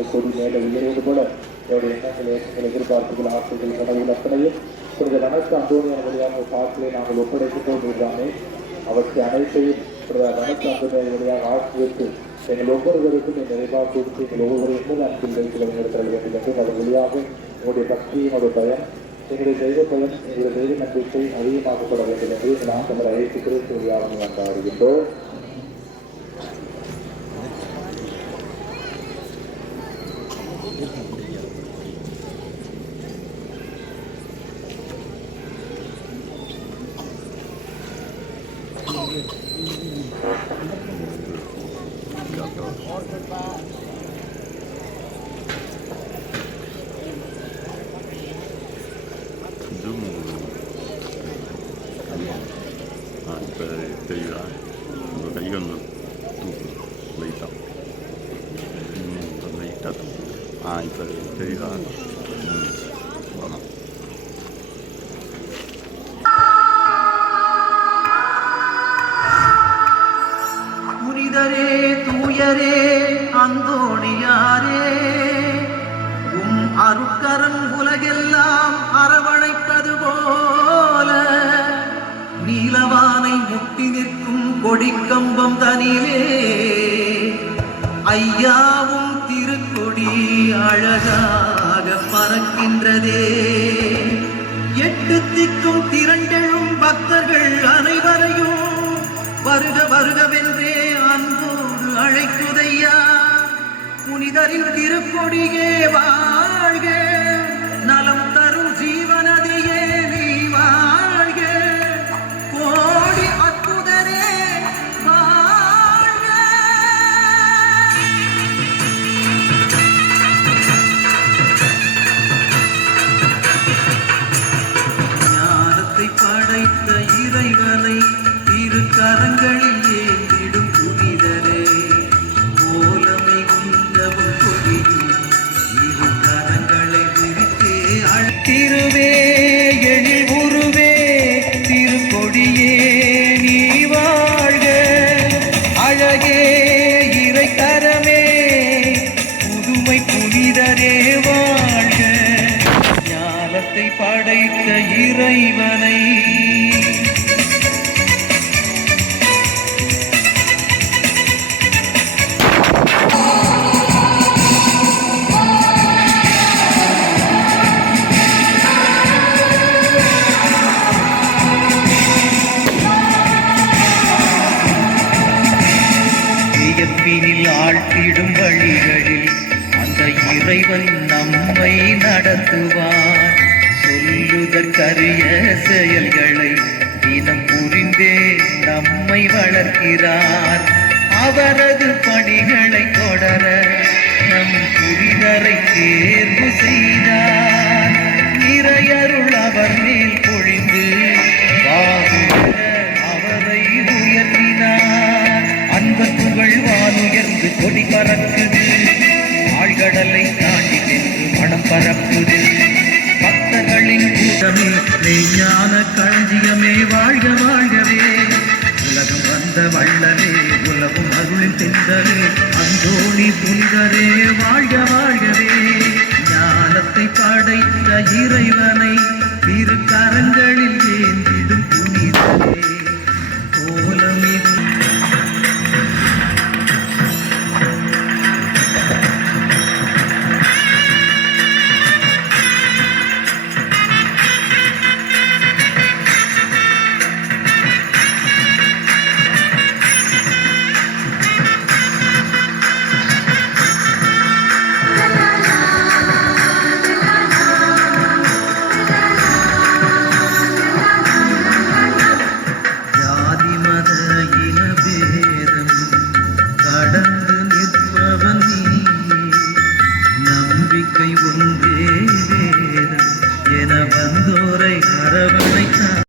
அந்த கொடி மேலே உயர்வது போல என்னுடைய எண்ணங்கள் எண்ணங்கள் எதிர்பார்ப்புகள் ஆசைகள் கனவுகள் அத்தனையும் புனித வனத்து அந்தோனியார் வழியாக பாட்டிலே நாங்கள் ஒப்படைக்கிட்டோம் என்றாமே அவற்றை அனைத்தையும் புனித வனத்து அந்தோனியார் வழியாக ஆசிரியத்து எங்கள் ஒவ்வொருவருக்கும் என் நிறைவாக கொடுத்து எங்கள் ஒவ்வொருவரும் அன்பில் வைத்து வழிநடத்த வேண்டும் என்று அதன் வழியாக உங்களுடைய பக்தியும் ஒரு பயன் எங்களுடைய தெய்வ பயன் எங்களுடைய தெய்வ நம்பிக்கை அதிகமாக்கப்பட வேண்டும் என்று நாம் தமிழ் அழைத்து கிறிஸ்து வழியாக கொண்டாடுகின்றோம். இப்போ தெரியுதா உங்கள் கைகள் தூக்கு லைட்டாக லைட்டாக தூக்கு இப்போ தெரியுதா போகலாம். புனிதரே தூயரே அந்தோணியாரே அருட்கரம் உலகெல்லாம் அரவணைப்பது போல நீலவானை முட்டி நிற்கும் கொடிக்கம்பம் தனிலே ஐயாவும் திருக்கொடி அழகாக பறக்கின்றதே. எட்டு திக்கும் திரண்டெழும் பக்தர்கள் அனைவரையும் வருக வருகவென்றே அன்போடு அழைக்குதையா. புனிதரின் திருக்கொடியே வாழ்க, நலம் தரும் ஜீவனதியே நீ வாழ்க, கோடி அற்புதரே வாழ்க. ஞானத்தை படைத்த இறைவனை இரு கரங்களில் ஏந்திடும் புனிதரே, கோலமை குந்தவும் கொடியும் இரு கரங்களை விரித்தே திருவே எழில் உருவே திருக்கொடியே நீ வாழ்க, அழகே இறை கரமே புதுமை புனிதரே வாழ்க, ஞானத்தை படைத்த இறைவனை ஆழ்த்திடும் வழிகளில் அந்த இறைவன் நம்மை நடத்துவார். சொல்லுதற்கரிய செயல்களை தினம் புரிந்தே நம்மை வளர்க்கிறார். அவரது பணிகளை தொடர நம் புரிதரை தேர்வு செய்தார். நிறையருள் அவர் மேல் பொழிந்து அவரை உயர்த்தினார். அன்பத்துகள் வானுயர்ந்து கொடி பறக்குது, ஆழ்கடலை தாண்டி சென்று மனம் பரப்புது. பக்தர்களின் கூட்டமே மெய்ஞான களஞ்சியமே வாழ்க வாழ்கவே, உலகம் வந்த வள்ளலே உலகும் அருளின் தென்றலே அந்தோணி புனிதரே வாழ்க வாழ்கவே. ஞானத்தை படைத்த இறைவனை திரு கரங்களில்